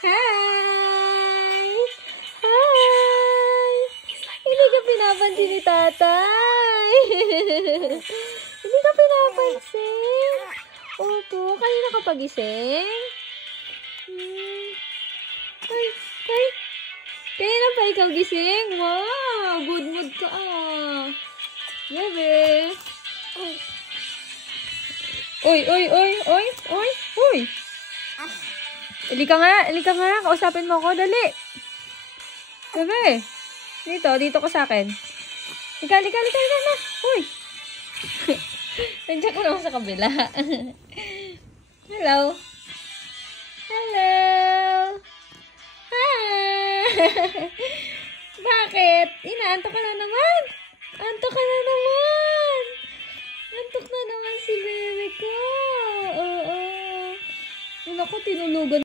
Hi! Hi! Hindi ka pinapansin ni tatay. Hindi ka pinapansin. Opo, kanina ka pagising? Ay, ay. Kanina pa ikaw gising? Wow, good mood ka ah. Bebe. Oy, oy, oy, oy, oy, oy. Ilika nga, kausapin mo ako, dali. Bebe. Dito ka sa akin. Lika na. Uy. Nandiyan ka naman sa kabila. Hello. Hello. Hi. Bakit? Inaantok ka na naman. Antok na naman si bebe ko. Oo. Naku, tinulugan